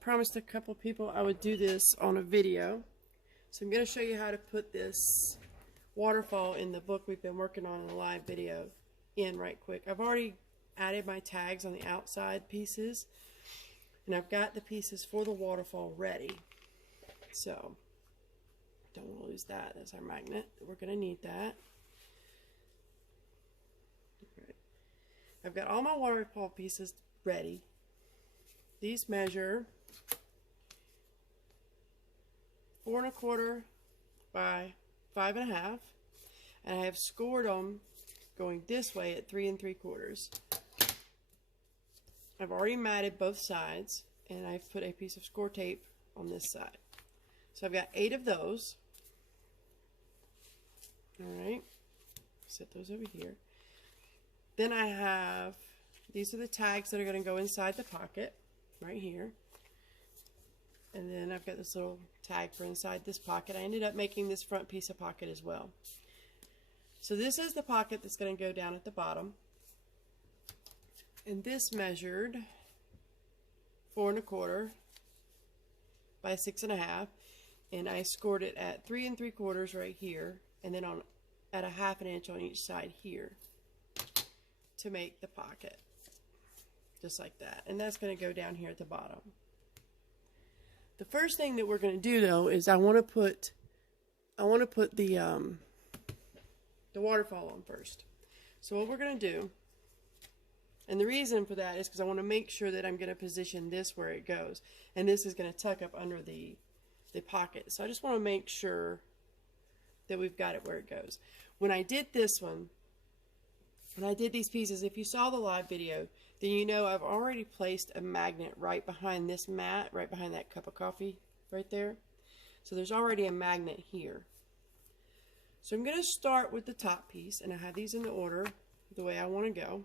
promised a couple people I would do this on a video. So I'm going to show you how to put this waterfall in the book we've been working on in the live video in right quick. I've already added my tags on the outside pieces, and I've got the pieces for the waterfall ready. So don't want to lose that. That's our magnet. We're going to need that. Okay. I've got all my waterfall pieces ready. These measure 4 1/4 by 5 1/2, and I have scored them going this way at 3 3/4. I've already matted both sides, and I've put a piece of score tape on this side. So I've got 8 of those. Alright, set those over here. Then I have, these are the tags that are going to go inside the pocket, right here. And then I've got this little tag for inside this pocket. I ended up making this front piece a pocket as well. So this is the pocket that's going to go down at the bottom. And this measured 4 1/4 by 6 1/2. And I scored it at 3 3/4 right here. And then at 1/2 inch on each side here to make the pocket. Just like that. And that's going to go down here at the bottom. The first thing that we're going to do though is I want to put the waterfall on first. So what we're going to do, and the reason for that is because I want to make sure that I'm going to position this where it goes, and this is going to tuck up under the pocket. So I just want to make sure that we've got it where it goes. When I did this one, when I did these pieces, if you saw the live video, then you know I've already placed a magnet right behind this mat, right behind that cup of coffee right there. So there's already a magnet here. So I'm going to start with the top piece, and I have these in the order the way I want to go.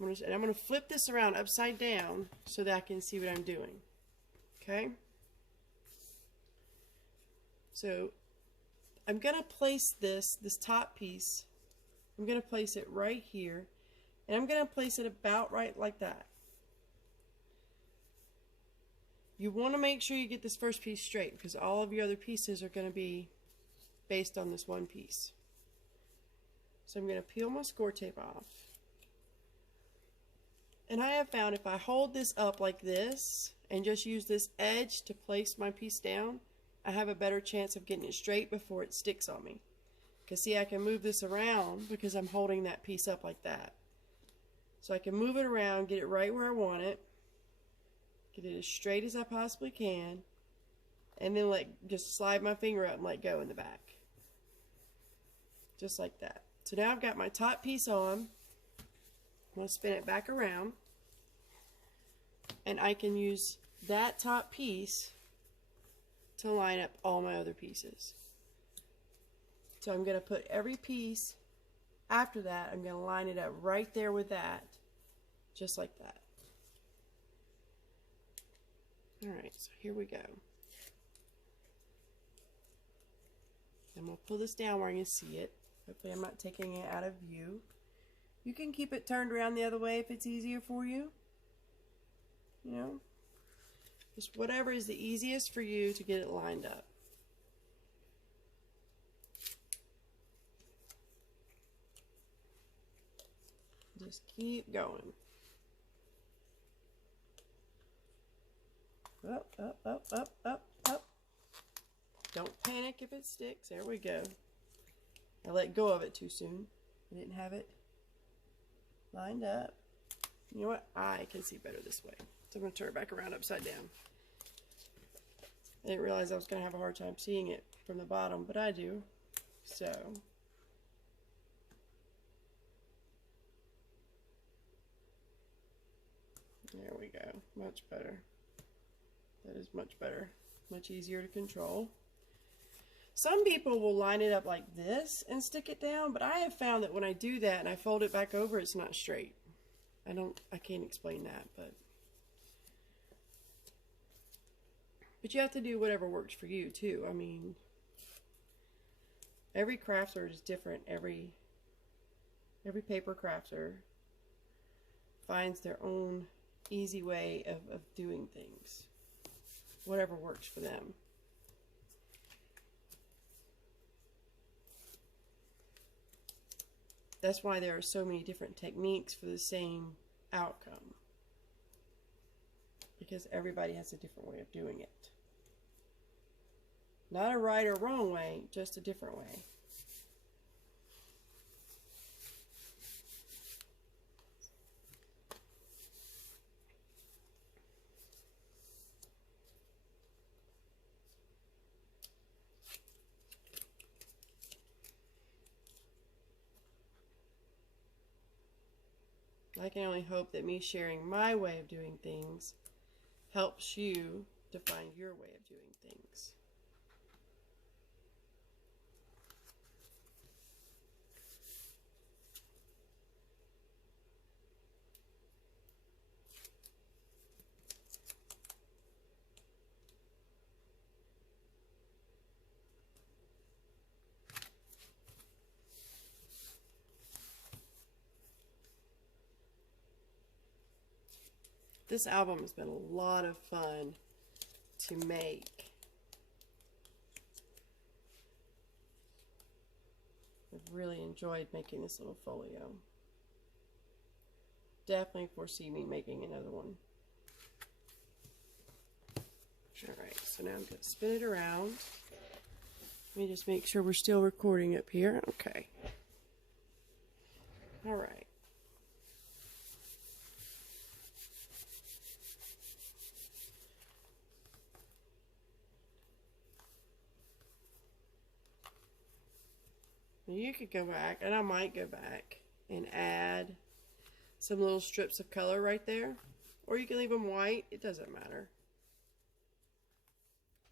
I'm going to flip this around upside down so that I can see what I'm doing. Okay? So I'm going to place this top piece, I'm going to place it right here, and I'm going to place it about right like that. You want to make sure you get this first piece straight because all of your other pieces are going to be based on this one piece. So I'm going to peel my score tape off. And I have found if I hold this up like this and just use this edge to place my piece down, I have a better chance of getting it straight before it sticks on me. Because see, I can move this around because I'm holding that piece up like that. So I can move it around, get it right where I want it, get it as straight as I possibly can, and then just slide my finger up and let go in the back. Just like that. So now I've got my top piece on. I'm going to spin it back around, and I can use that top piece to line up all my other pieces. So I'm going to put every piece after that, I'm going to line it up right there with that, just like that. Alright, so here we go. And we'll pull this down where I can see it. Hopefully I'm not taking it out of view. You can keep it turned around the other way if it's easier for you. You know, just whatever is the easiest for you to get it lined up. Just keep going. Up, up, up, up, up, up. Don't panic if it sticks. There we go. I let go of it too soon. I didn't have it lined up. You know what? I can see better this way. So I'm going to turn it back around upside down. I didn't realize I was going to have a hard time seeing it from the bottom, but I do. So there we go. Much better. That is much better. Much easier to control. Some people will line it up like this and stick it down, but I have found that when I do that and I fold it back over, it's not straight. I can't explain that, but you have to do whatever works for you too. I mean, every crafter is different. Every paper crafter finds their own easy way of doing things. Whatever works for them. That's why there are so many different techniques for the same outcome. Because everybody has a different way of doing it. Not a right or wrong way, just a different way. I can only hope that me sharing my way of doing things helps you to find your way of doing things. This album has been a lot of fun to make. I've really enjoyed making this little folio. Definitely foresee me making another one. Alright, so now I'm going to spin it around. Let me just make sure we're still recording up here. Okay. Alright. You could go back, and I might go back and add some little strips of color right there. Or you can leave them white. It doesn't matter.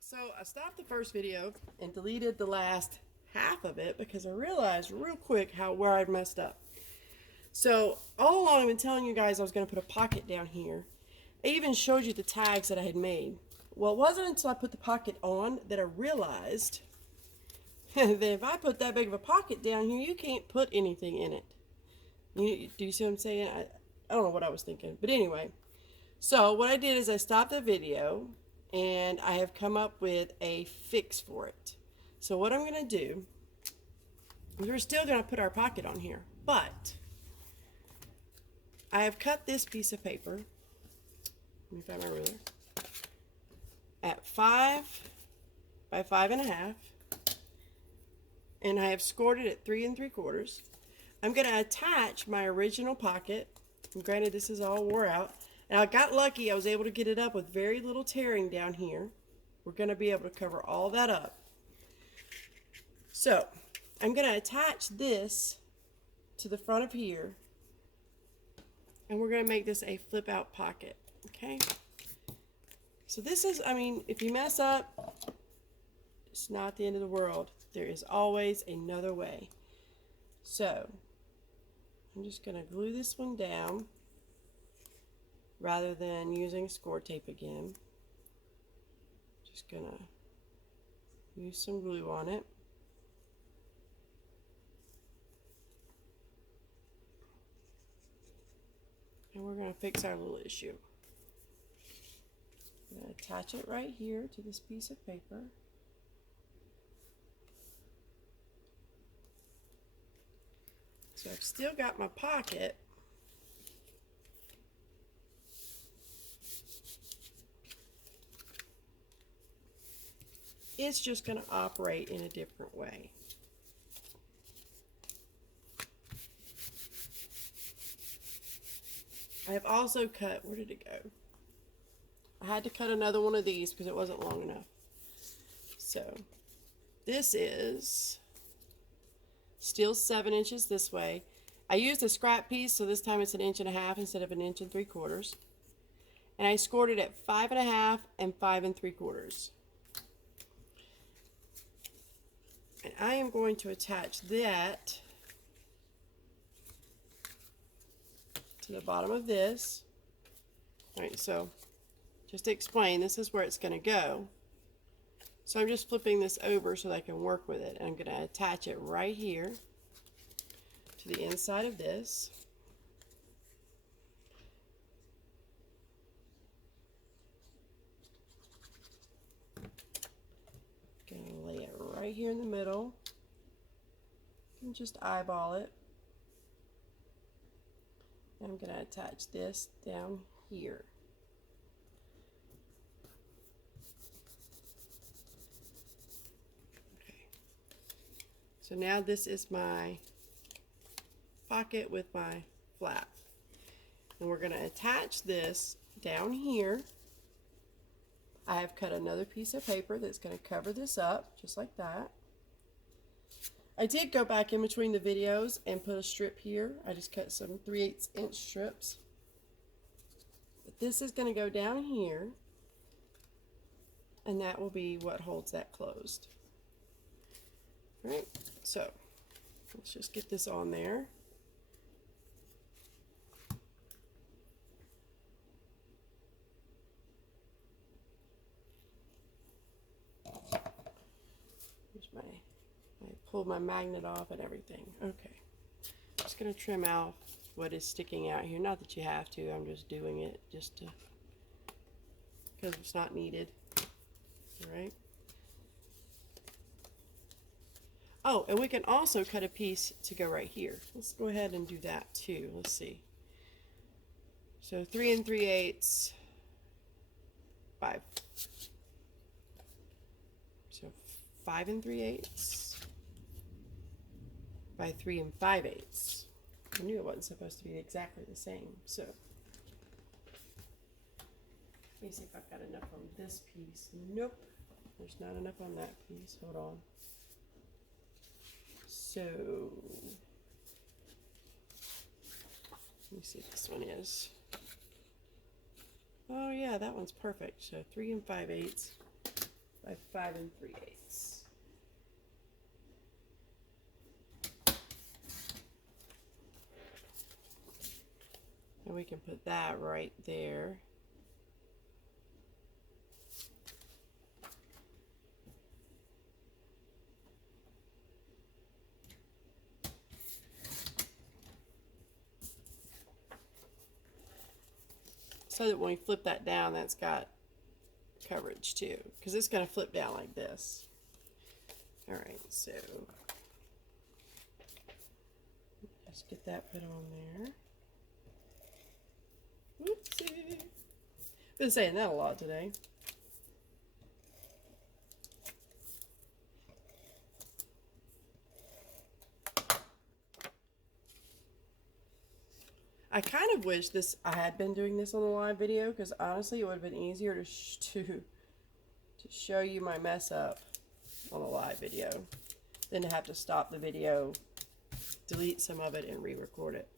So I stopped the first video and deleted the last half of it because I realized real quick where I'd messed up. So all along I've been telling you guys I was going to put a pocket down here. I even showed you the tags that I had made. Well, it wasn't until I put the pocket on that I realized that if I put that big of a pocket down here, you can't put anything in it. Do you see what I'm saying? I don't know what I was thinking. But anyway, so what I did is I stopped the video and I have come up with a fix for it. So what I'm going to do, we're still going to put our pocket on here, but I have cut this piece of paper, let me find my ruler, at 5 by 5.5, and I have scored it at 3 3/4. I'm going to attach my original pocket, and granted this is all wore out, and I got lucky. I was able to get it up with very little tearing down here. We're going to be able to cover all that up. So I'm going to attach this to the front of here, and we're going to make this a flip out pocket. Okay, so this is, I mean, if you mess up, it's not the end of the world. There is always another way. So I'm just going to glue this one down rather than using score tape again. Just going to use some glue on it. And we're going to fix our little issue. I'm going to attach it right here to this piece of paper. So I've still got my pocket. It's just going to operate in a different way. I have also cut, where did it go? I had to cut another one of these because it wasn't long enough. So this is still 7 inches this way. I used a scrap piece, so this time it's 1.5 inches instead of 1 3/4 inches. And I scored it at 5.5 and 5 3/4. And I am going to attach that to the bottom of this. All right, so just to explain, this is where it's going to go. So I'm just flipping this over so that I can work with it. And I'm going to attach it right here to the inside of this. right here in the middle. You can just eyeball it. I'm going to attach this down here. Okay. So now this is my pocket with my flap. And we're going to attach this down here. I have cut another piece of paper that's going to cover this up, just like that. I did go back in between the videos and put a strip here. I just cut some 3/8 inch strips. But this is going to go down here, and that will be what holds that closed. All right, so let's just get this on there. I pulled my magnet off and everything. Okay, I'm just going to trim out what is sticking out here. Not that you have to, I'm just doing it just to, because it's not needed. All right. Oh, and we can also cut a piece to go right here. Let's go ahead and do that too. Let's see. So 3 3/8, 5. So 5 3/8 by 3 5/8. I knew it wasn't supposed to be exactly the same. So let me see if I've got enough on this piece. Nope, there's not enough on that piece. Hold on. So let me see what this one is. Oh yeah, that one's perfect. So 3 5/8 by 5 3/8. And we can put that right there. So that when we flip that down, that's got coverage too, because it's going to flip down like this. All right, so just get that put on there. Oopsie. Been saying that a lot today. I kind of wish I had been doing this on the live video, because honestly it would have been easier to show you my mess up on a live video than to have to stop the video, delete some of it, and re-record it.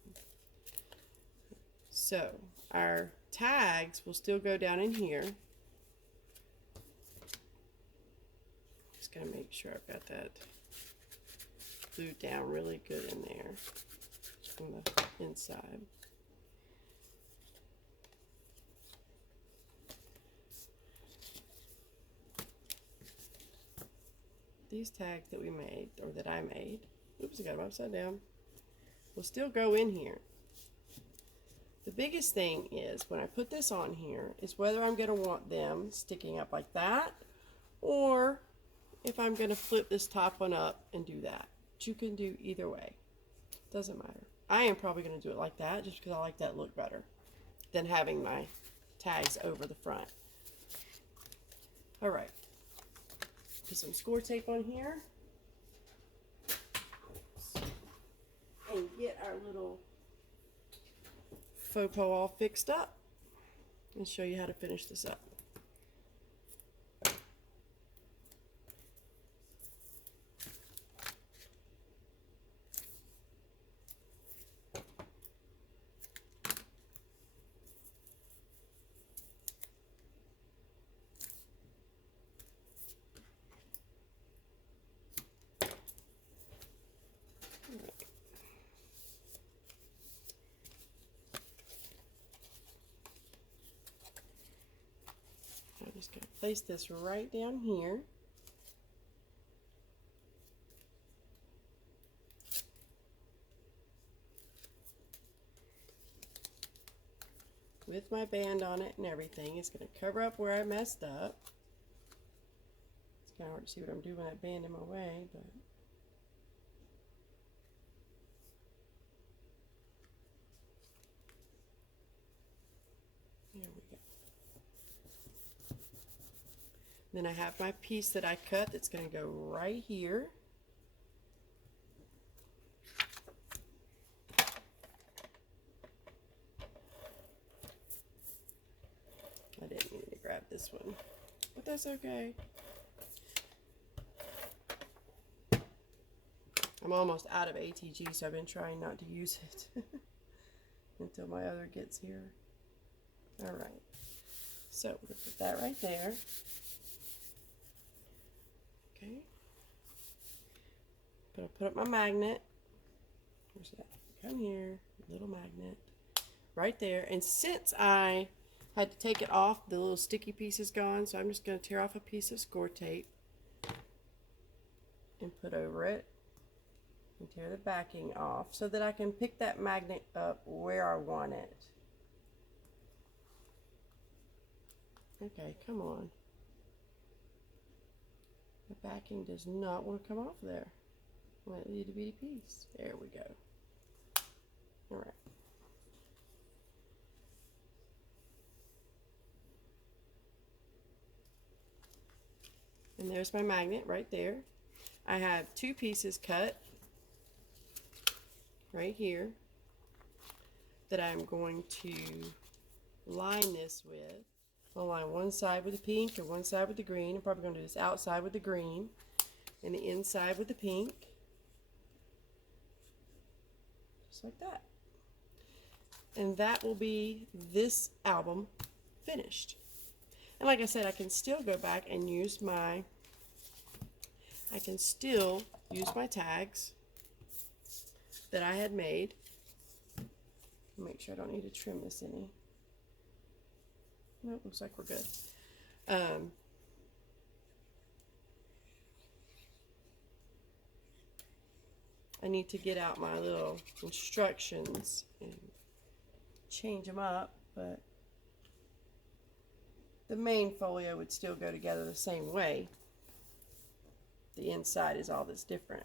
So our tags will still go down in here. Just gotta make sure I've got that glued down really good in there from the inside. These tags that we made, or that I made, oops, I got them upside down, will still go in here. The biggest thing is when I put this on here is whether I'm going to want them sticking up like that, or if I'm going to flip this top one up and do that. But you can do either way. Doesn't matter. I am probably going to do it like that just because I like that look better than having my tags over the front. All right. Put some score tape on here. And get our little faux pas all fixed up and show you how to finish this up. I'm just going to place this right down here. With my band on it and everything. It's going to cover up where I messed up. kind of hard to see what I'm doing with that band in my way, but there we go. Then I have my piece that I cut that's going to go right here. I didn't need to grab this one, but that's okay. I'm almost out of ATG, so I've been trying not to use it until my other gets here. All right, so we're going to put that right there. Okay. But I'll put up my magnet. Where's that? Come here, little magnet. Right there. And since I had to take it off, the little sticky piece is gone, so I'm just going to tear off a piece of score tape and put over it. And tear the backing off so that I can pick that magnet up where I want it. Okay, come on. The backing does not want to come off there. That little bitty piece. There we go. All right. And there's my magnet right there. I have two pieces cut right here that I'm going to line this with. I'll line one side with the pink and one side with the green. I'm probably going to do this outside with the green and the inside with the pink. Just like that. And that will be this album finished. And like I said, I can still go back and use my tags that I had made. Make sure I don't need to trim this any. Nope, looks like we're good. I need to get out my little instructions and change them up, but the main folio would still go together the same way. The inside is all that's different.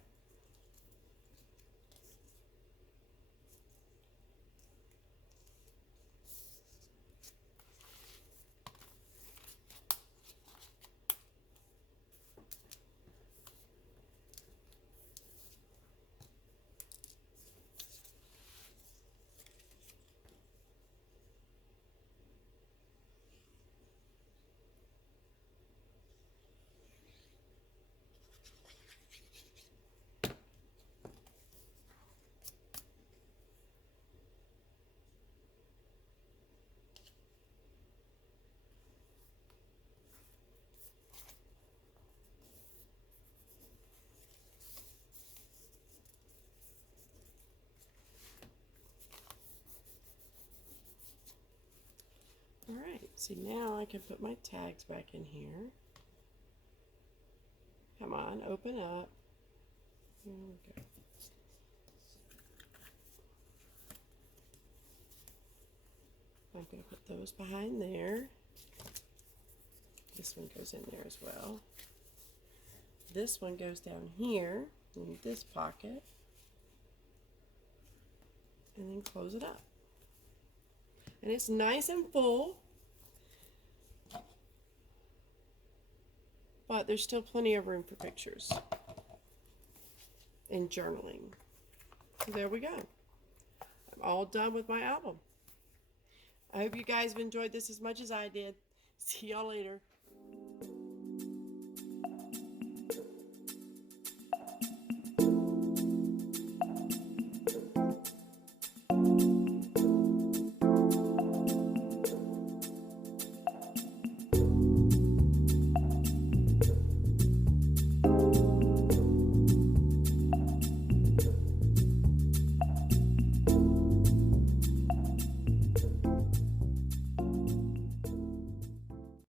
Alright, see now I can put my tags back in here. Come on, open up. There we go. I'm going to put those behind there. This one goes in there as well. This one goes down here in this pocket. And then close it up. And it's nice and full, but there's still plenty of room for pictures and journaling. So there we go. I'm all done with my album. I hope you guys have enjoyed this as much as I did. See y'all later.